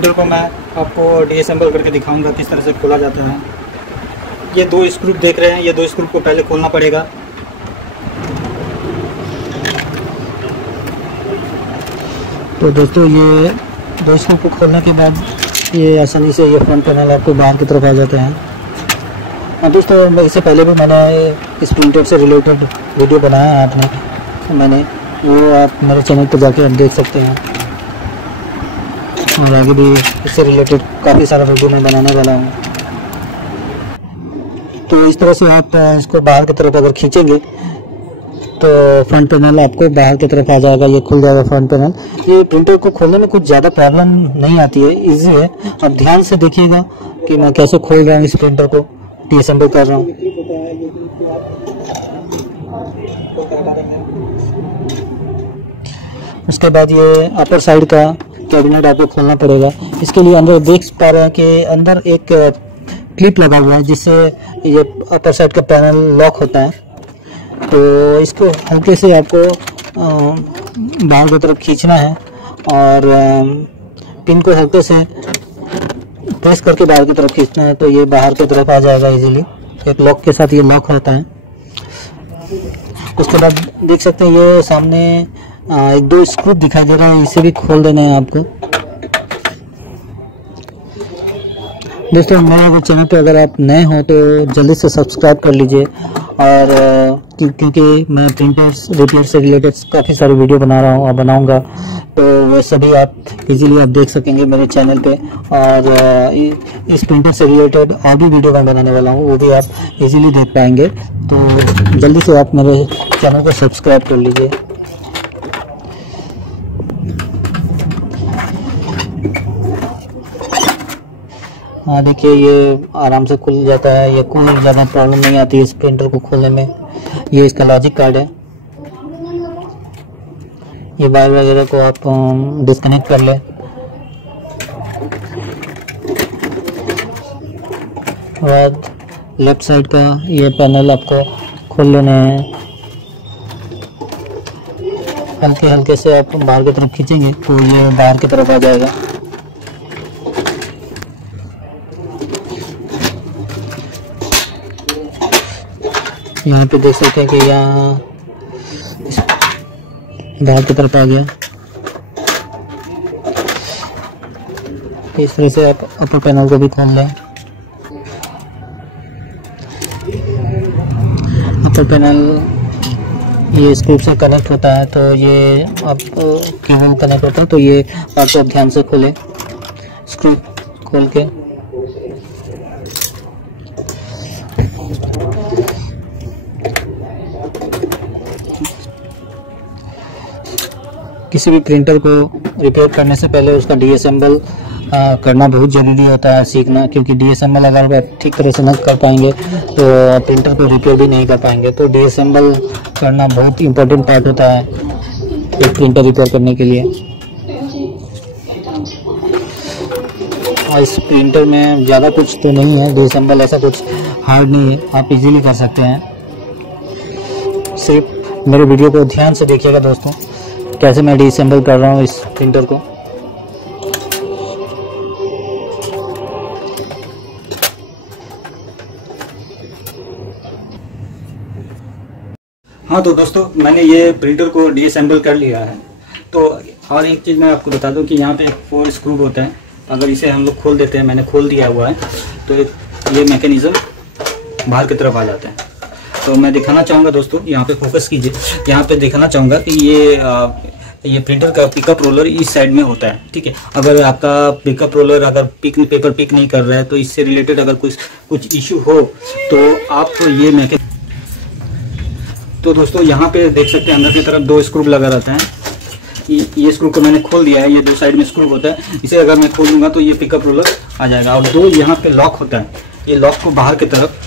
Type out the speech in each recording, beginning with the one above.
Printer को मैं आपको डीअसेंबल करके दिखाऊंगा किस तरह से खोला जाता है। ये 2 स्क्रू देख रहे हैं, ये 2 स्क्रू को पहले खोलना पड़ेगा। तो दोस्तों ये 2 स्क्रू को खोलने के बाद ये आसानी से ये फ्रंट पैनल आपको बाहर की तरफ आ जाते हैं। हाँ दोस्तों, इससे पहले भी मैंने इस प्रिंटर से रिलेटेड वीडियो बनाया है मैंने वो आप मेरे चैनल पर जाके आप देख सकते हैं, और आगे भी इससे रिलेटेड काफ़ी सारा वीडियो मैं बनाने वाला हूँ। तो इस तरह से आप इसको बाहर की तरफ अगर खींचेंगे तो फ्रंट पैनल आपको बाहर की तरफ आ जाएगा, ये खुल जाएगा फ्रंट पैनल। ये प्रिंटर को खोलने में कुछ ज़्यादा प्रॉब्लम नहीं आती है, इजी है। आप ध्यान से देखिएगा कि मैं कैसे खोल रहा हूँ, इस प्रिंटर को डीअसेंबल कर रहा हूँ। उसके बाद ये अपर साइड का कैबिनेट आपको खोलना पड़ेगा। इसके लिए अंदर देख पा रहे हैं कि अंदर एक क्लिप लगा हुआ है जिससे ये अपर साइड का पैनल लॉक होता है। तो इसको हल्के से आपको बाहर की तरफ खींचना है और पिन को हल्के से प्रेस करके बाहर की तरफ खींचना है, तो ये बाहर की तरफ आ जाएगा इजीली। एक लॉक के साथ ये लॉक होता है। उसके बाद देख सकते हैं ये सामने 1-2 स्क्रू दिखाई दे रहा है, इसे भी खोल देना है आपको। दोस्तों मेरे चैनल पे अगर आप नए हो तो जल्दी से सब्सक्राइब कर लीजिए, और क्योंकि मैं प्रिंटर्स रिपेयर से रिलेटेड काफ़ी सारी वीडियो बना रहा हूँ और बनाऊँगा, तो वो सभी आप इजीली आप देख सकेंगे मेरे चैनल पे। और इस प्रिंटर से रिलेटेड और भी वीडियो मैं बनाने वाला हूँ, वो भी आप इजीली देख पाएंगे। तो जल्दी से आप मेरे चैनल को सब्सक्राइब कर लीजिए। हाँ देखिए, ये आराम से खुल जाता है, ये कोई ज़्यादा प्रॉब्लम नहीं आती है इस प्रिंटर को खोलने में। ये इसका लॉजिक कार्ड है, ये वायर वगैरह को आप डिस्कनेक्ट कर लें। बाद लेफ्ट साइड का ये पैनल आपको खोल लेना है। हल्के हल्के से आप बाहर की तरफ खींचेंगे तो ये बाहर की तरफ आ जाएगा। यहाँ पे देख सकते हैं कि यहाँ बाहर की तरफ आ गया। इस तरह से आप अपर पैनल को भी खोल लें। अपर पैनल ये स्क्रू से कनेक्ट होता है, तो ये आप केबल कनेक्ट होता है, तो ये आपको ध्यान से खोलें, स्क्रू खोल के। किसी भी प्रिंटर को रिपेयर करने से पहले उसका डीअसेंबल करना बहुत ज़रूरी होता है, सीखना, क्योंकि डीअसेंबल अगर आप ठीक तरह से न कर पाएंगे तो प्रिंटर को रिपेयर भी नहीं कर पाएंगे। तो डीअसेंबल करना बहुत इम्पोर्टेंट पार्ट होता है एक प्रिंटर रिपेयर करने के लिए। और इस प्रिंटर में ज़्यादा कुछ तो नहीं है, डीअसेंबल ऐसा कुछ हार्ड नहीं है, आप इजीली कर सकते हैं। सिर्फ मेरे वीडियो को ध्यान से देखिएगा दोस्तों, कैसे मैं डीअसेंबल कर रहा हूँ इस प्रिंटर को। हाँ तो दोस्तों, मैंने ये प्रिंटर को डीअसेंबल कर लिया है। तो और एक चीज़ मैं आपको बता दूं कि यहाँ पे एक 4 स्क्रू होते हैं। अगर इसे हम लोग खोल देते हैं, मैंने खोल दिया हुआ है, तो ये मैकेनिज्म बाहर की तरफ आ जाता है। तो मैं दिखाना चाहूँगा दोस्तों, यहाँ पे फोकस कीजिए, यहाँ पे दिखाना चाहूँगा कि ये प्रिंटर का पिकअप रोलर इस साइड में होता है, ठीक है। अगर आपका पिकअप रोलर अगर पेपर पिक नहीं कर रहा है, तो इससे रिलेटेड अगर कुछ इशू हो तो आप ये तो दोस्तों यहाँ पे देख सकते हैं अंदर की तरफ 2 स्क्रू लगा रहता है। ये स्क्रू को मैंने खोल दिया है, ये 2 साइड में स्क्रू होता है। इसे अगर मैं खोल दूंगा तो ये पिकअप रोलर आ जाएगा, और 2 यहाँ पे लॉक होता है। ये लॉक को बाहर की तरफ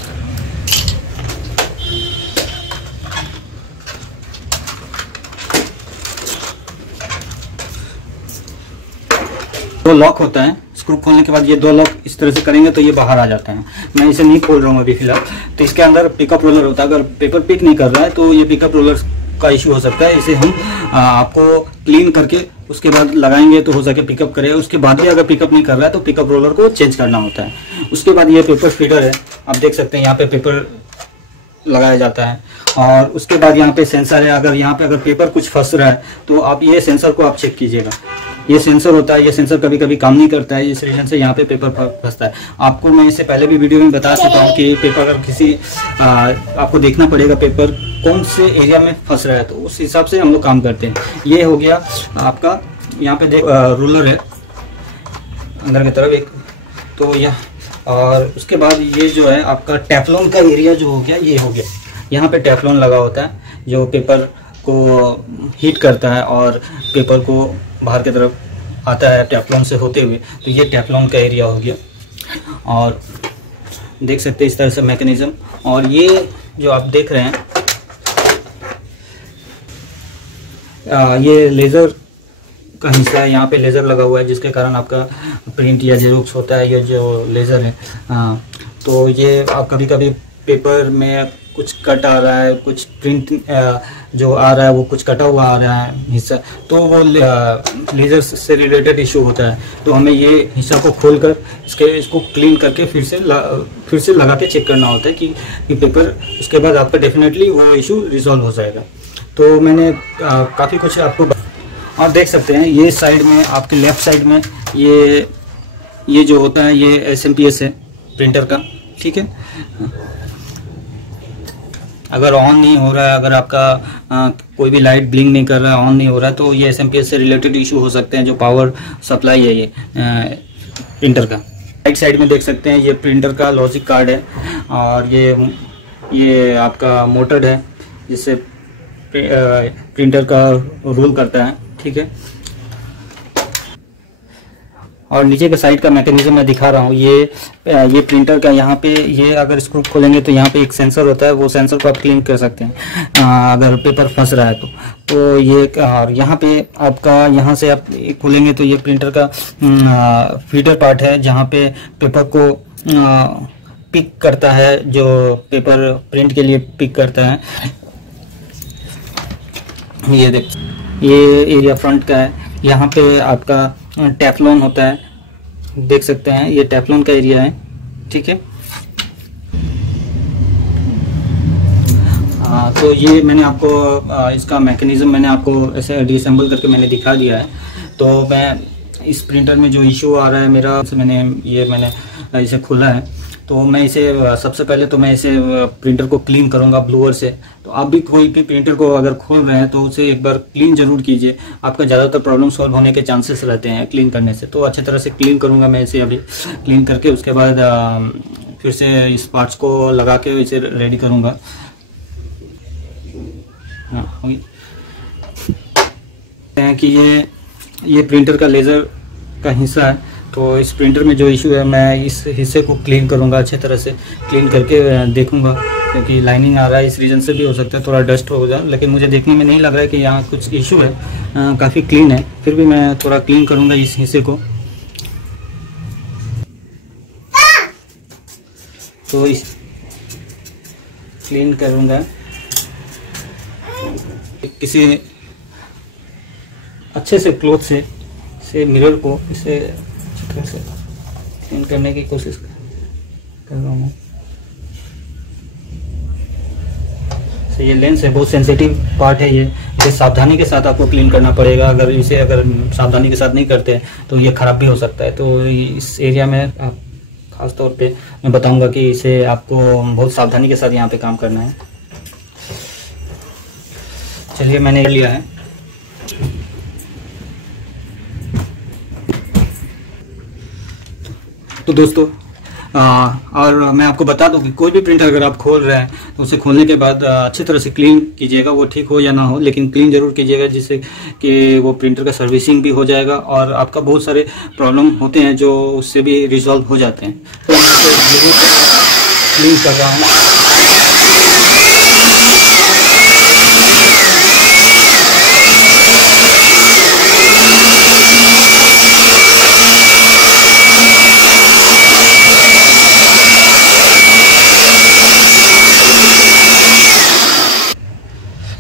दो लॉक होता है। स्क्रू खोलने के बाद ये 2 लॉक इस तरह से करेंगे तो ये बाहर आ जाता है। मैं इसे नहीं खोल रहा हूँ अभी फिलहाल। तो इसके अंदर पिकअप रोलर होता है। अगर पेपर पिक नहीं कर रहा है तो ये पिकअप रोलर का इशू हो सकता है। इसे हम आपको क्लीन करके उसके बाद लगाएंगे तो हो सके पिकअप करे, उसके बाद भी अगर पिकअप नहीं कर रहा है तो पिकअप रोलर को चेंज करना होता है। उसके बाद ये पेपर फीडर है, आप देख सकते हैं यहाँ पे पेपर लगाया जाता है। और उसके बाद यहाँ पे सेंसर है, अगर यहाँ पे अगर पेपर कुछ फंस रहा है तो आप ये सेंसर को आप चेक कीजिएगा। ये सेंसर होता है, ये सेंसर कभी कभी काम नहीं करता है, इस रीजन से यहाँ पे पेपर फंसता है। आपको मैं इससे पहले भी वीडियो में बता चुका हूँ कि पेपर अगर किसी आपको देखना पड़ेगा पेपर कौन से एरिया में फंस रहा है, तो उस हिसाब से हम लोग काम करते हैं। ये हो गया आपका, यहाँ पे देख रूलर है अंदर की तरफ एक, तो यह, और उसके बाद ये जो है आपका टेफ्लॉन का एरिया जो हो गया, ये हो गया। यहाँ पे टेफ्लॉन लगा होता है जो पेपर को हीट करता है और पेपर को बाहर की तरफ आता है टेफ्लॉन से होते हुए, तो ये टेफ्लॉन का एरिया हो गया। और देख सकते हैं इस तरह से मैकेनिज्म। और ये जो आप देख रहे हैं ये लेज़र का हिस्सा है, यहाँ पे लेज़र लगा हुआ है जिसके कारण आपका प्रिंट या जेरोक्स होता है। ये जो लेज़र है तो ये आप कभी कभी पेपर में कुछ कट आ रहा है, कुछ प्रिंट जो आ रहा है वो कुछ कटा हुआ आ रहा है हिस्सा, तो वो लेज़र से रिलेटेड इशू होता है। तो हमें ये हिस्सा को खोलकर इसको क्लीन करके फिर से लगा के चेक करना होता है कि पेपर, उसके बाद आपका डेफिनेटली वो इशू रिजॉल्व हो जाएगा। तो मैंने काफ़ी कुछ आपको और देख सकते हैं ये साइड में, आपके लेफ़्ट साइड में ये जो होता है ये SMPS है प्रिंटर का, ठीक है। अगर ऑन नहीं हो रहा है, अगर आपका कोई भी लाइट ब्लिंक नहीं कर रहा है, ऑन नहीं हो रहा है, तो ये SMPS से रिलेटेड इशू हो सकते हैं। जो पावर सप्लाई है ये प्रिंटर का। राइट साइड में देख सकते हैं ये प्रिंटर का लॉजिक कार्ड है, और ये आपका मोटर है जिससे प्रिंटर का रोल करता है, ठीक है। और नीचे के साइड का मैकेनिज्म मैं दिखा रहा हूँ। ये प्रिंटर का यहाँ पे, ये अगर स्क्रू खोलेंगे तो यहाँ पे एक सेंसर होता है, वो सेंसर को आप क्लीन कर सकते हैं अगर पेपर फंस रहा है तो ये, और यहाँ पे आपका, यहाँ से आप खोलेंगे तो ये प्रिंटर का फीडर पार्ट है जहाँ पे पेपर को पिक करता है, जो पेपर प्रिंट के लिए पिक करता है। ये देख, ये एरिया फ्रंट का है। यहाँ पे आपका टेफ्लॉन होता है, देख सकते हैं ये टेफ्लॉन का एरिया है, ठीक है। तो ये मैंने आपको इसका मैकेनिज्म मैंने आपको ऐसे डिसेंबल करके मैंने दिखा दिया है। तो मैं इस प्रिंटर में जो इशू आ रहा है मेरा, मैंने इसे खोला है, तो मैं इसे सबसे पहले तो मैं इसे प्रिंटर को क्लीन करूंगा ब्लूअर से। तो आप भी कोई भी प्रिंटर को अगर खोल रहे हैं तो उसे एक बार क्लीन जरूर कीजिए, आपका ज़्यादातर प्रॉब्लम सॉल्व होने के चांसेस रहते हैं क्लीन करने से। तो अच्छी तरह से क्लीन करूंगा मैं इसे अभी। क्लीन करके उसके बाद फिर से इस पार्ट्स को लगा के इसे रेडी करूंगा। हाँ, कि ये प्रिंटर का लेज़र का हिस्सा है। तो इस प्रिंटर में जो इशू है, मैं इस हिस्से को क्लीन करूंगा, अच्छे तरह से क्लीन करके देखूंगा, क्योंकि लाइनिंग आ रहा है, इस रीजन से भी हो सकता है थोड़ा डस्ट हो जाए, लेकिन मुझे देखने में नहीं लग रहा है कि यहाँ कुछ इशू है, काफ़ी क्लीन है। फिर भी मैं थोड़ा क्लीन करूंगा इस हिस्से को। तो इस क्लीन करूंगा किसी अच्छे से क्लॉथ से मिरर को इसे से क्लीन करने की कोशिश कर रहा हूँ। तो ये लेंस है, बहुत सेंसिटिव पार्ट है ये, इसे सावधानी के साथ आपको क्लीन करना पड़ेगा। अगर सावधानी के साथ नहीं करते तो ये खराब भी हो सकता है। तो इस एरिया में आप खास तौर पे मैं बताऊंगा कि इसे आपको बहुत सावधानी के साथ यहाँ पे काम करना है। चलिए, मैंने लिया है। तो दोस्तों और मैं आपको बता दूं कि कोई भी प्रिंटर अगर आप खोल रहे हैं तो उसे खोलने के बाद अच्छी तरह से क्लीन कीजिएगा, वो ठीक हो या ना हो, लेकिन क्लीन जरूर कीजिएगा, जिससे कि वो प्रिंटर का सर्विसिंग भी हो जाएगा और आपका बहुत सारे प्रॉब्लम होते हैं जो उससे भी रिजॉल्व हो जाते हैं। तो मैं जरूर क्लीन कर रहा हूँ।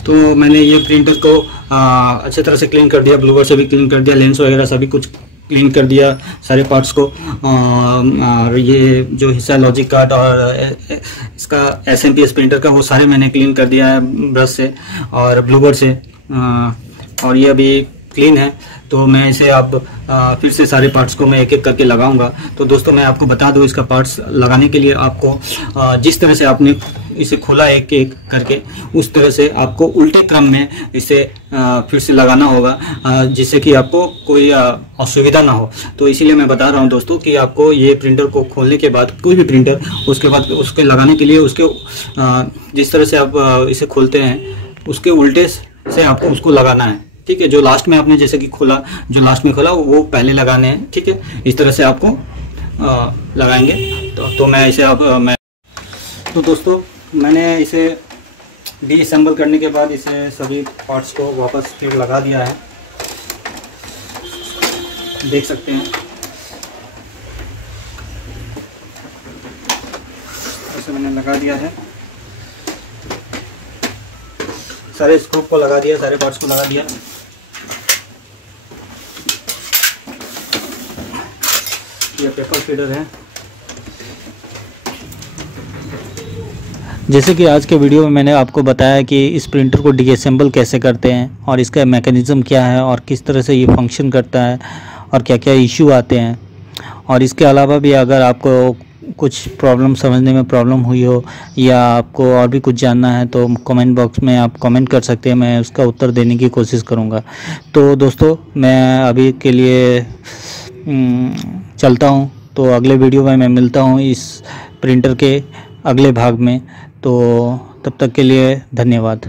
तो मैंने ये प्रिंटर को अच्छे तरह से क्लीन कर दिया, ब्लूबर से भी क्लीन कर दिया, लेंस वगैरह सभी कुछ क्लीन कर दिया, सारे पार्ट्स को। और ये जो हिस्सा लॉजिक कार्ड और इसका SMPS प्रिंटर का, वो सारे मैंने क्लीन कर दिया है ब्रश से और ब्लूबर से। और ये अभी क्लीन है, तो मैं इसे अब फिर से सारे पार्ट्स को मैं एक एक करके लगाऊंगा। तो दोस्तों मैं आपको बता दूं, इसका पार्ट्स लगाने के लिए आपको जिस तरह से आपने इसे खोला एक एक करके, उस तरह से आपको उल्टे क्रम में इसे फिर से लगाना होगा, जिससे कि आपको कोई असुविधा ना हो। तो इसीलिए मैं बता रहा हूं दोस्तों कि आपको ये प्रिंटर को खोलने के बाद, कोई भी प्रिंटर, उसके बाद उसके लगाने के लिए उसके जिस तरह से आप इसे खोलते हैं उसके उल्टे से आपको उसको लगाना है, ठीक है। जो लास्ट में आपने जैसे कि खोला, जो लास्ट में खोला वो पहले लगाने हैं, ठीक है। इस तरह से आपको लगाएंगे। तो मैं इसे अब तो दोस्तों मैंने इसे डीअसेंबल करने के बाद इसे सभी पार्ट्स को वापस फिर लगा दिया है, देख सकते हैं। ऐसे मैंने लगा दिया है, सारे स्क्रू को लगा दिया, सारे पार्ट्स को लगा दिया। ये पेपर फीडर है। जैसे कि आज के वीडियो में मैंने आपको बताया कि इस प्रिंटर को डीअसेंबल कैसे करते हैं और इसका मैकेनिज़्म क्या है और किस तरह से ये फंक्शन करता है और क्या क्या इश्यू आते हैं। और इसके अलावा भी अगर आपको कुछ प्रॉब्लम समझने में प्रॉब्लम हुई हो या आपको और भी कुछ जानना है तो कमेंट बॉक्स में आप कमेंट कर सकते हैं, मैं उसका उत्तर देने की कोशिश करूँगा। तो दोस्तों मैं अभी के लिए चलता हूँ, तो अगले वीडियो में मैं मिलता हूँ इस प्रिंटर के अगले भाग में। तो तब तक के लिए धन्यवाद।